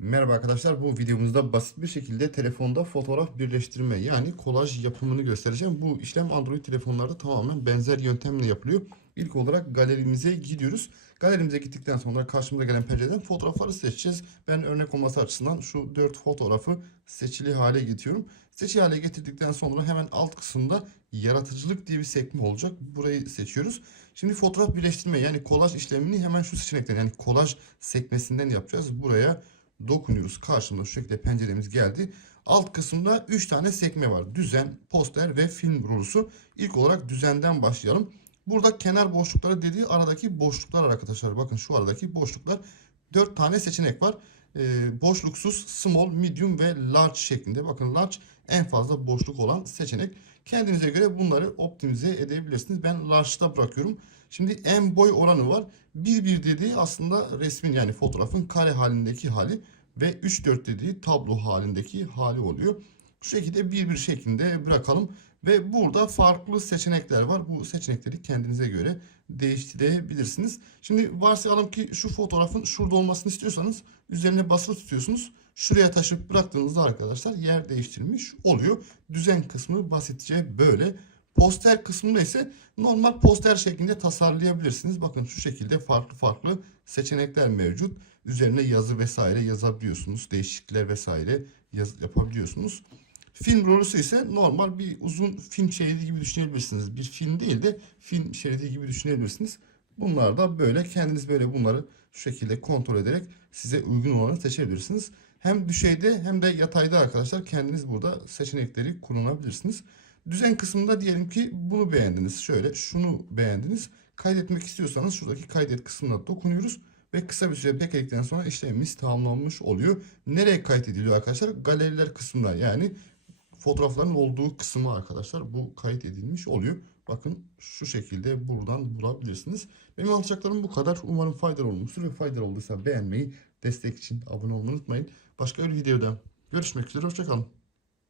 Merhaba arkadaşlar bu videomuzda basit bir şekilde telefonda fotoğraf birleştirme yani kolaj yapımını göstereceğim. Bu işlem Android telefonlarda tamamen benzer yöntemle yapılıyor. İlk olarak galerimize gidiyoruz. Galerimize gittikten sonra karşımıza gelen pencereden fotoğrafları seçeceğiz. Ben örnek olması açısından şu 4 fotoğrafı seçili hale getiriyorum. Seçili hale getirdikten sonra hemen alt kısımda yaratıcılık diye bir sekme olacak. Burayı seçiyoruz. Şimdi fotoğraf birleştirme yani kolaj işlemini hemen şu seçenekten yani kolaj sekmesinden yapacağız. Buraya dokunuyoruz. Karşımıza şu şekilde penceremiz geldi. Alt kısımda 3 tane sekme var. Düzen, poster ve film rulosu. İlk olarak düzenden başlayalım. Burada kenar boşlukları dediği aradaki boşluklar arkadaşlar. Bakın şu aradaki boşluklar 4 tane seçenek var. Ee, boşluksuz, small, medium ve large şeklinde. Bakın large en fazla boşluk olan seçenek. Kendinize göre bunları optimize edebilirsiniz. Ben large'da bırakıyorum. Şimdi en boy oranı var. 1-1 dediği aslında resmin yani fotoğrafın kare halindeki hali ve 3-4 dediği tablo halindeki hali oluyor. Şu şekilde bir bir şeklinde bırakalım ve burada farklı seçenekler var. Bu seçenekleri kendinize göre değiştirebilirsiniz. Şimdi varsayalım ki şu fotoğrafın şurada olmasını istiyorsanız üzerine basılı tutuyorsunuz. Şuraya taşıp bıraktığınızda arkadaşlar yer değiştirmiş oluyor. Düzen kısmı basitçe böyle. Poster kısmında ise normal poster şeklinde tasarlayabilirsiniz. Bakın şu şekilde farklı farklı seçenekler mevcut. Üzerine yazı vesaire yazabiliyorsunuz. Değişiklikler vesaire yapabiliyorsunuz. Film rolüsü ise normal bir uzun film şeridi gibi düşünebilirsiniz. Bir film değil de film şeridi gibi düşünebilirsiniz. Bunlar da böyle kendiniz böyle bunları şu şekilde kontrol ederek size uygun olanı seçebilirsiniz. Hem düşeyde hem de yatayda arkadaşlar kendiniz burada seçenekleri kullanabilirsiniz. Düzen kısmında diyelim ki bunu beğendiniz. Şöyle şunu beğendiniz. Kaydetmek istiyorsanız şuradaki kaydet kısmına dokunuyoruz. Ve kısa bir süre bekledikten sonra işlemimiz tamamlanmış oluyor. Nereye kaydediliyor arkadaşlar? Galeriler kısmına yani fotoğrafların olduğu kısmı arkadaşlar bu kayıt edilmiş oluyor. Bakın şu şekilde buradan bulabilirsiniz. Benim alacaklarım bu kadar. Umarım faydalı olmuştur ve faydalı olduysa beğenmeyi, destek için abone olmayı unutmayın. Başka bir videoda görüşmek üzere. Hoşçakalın.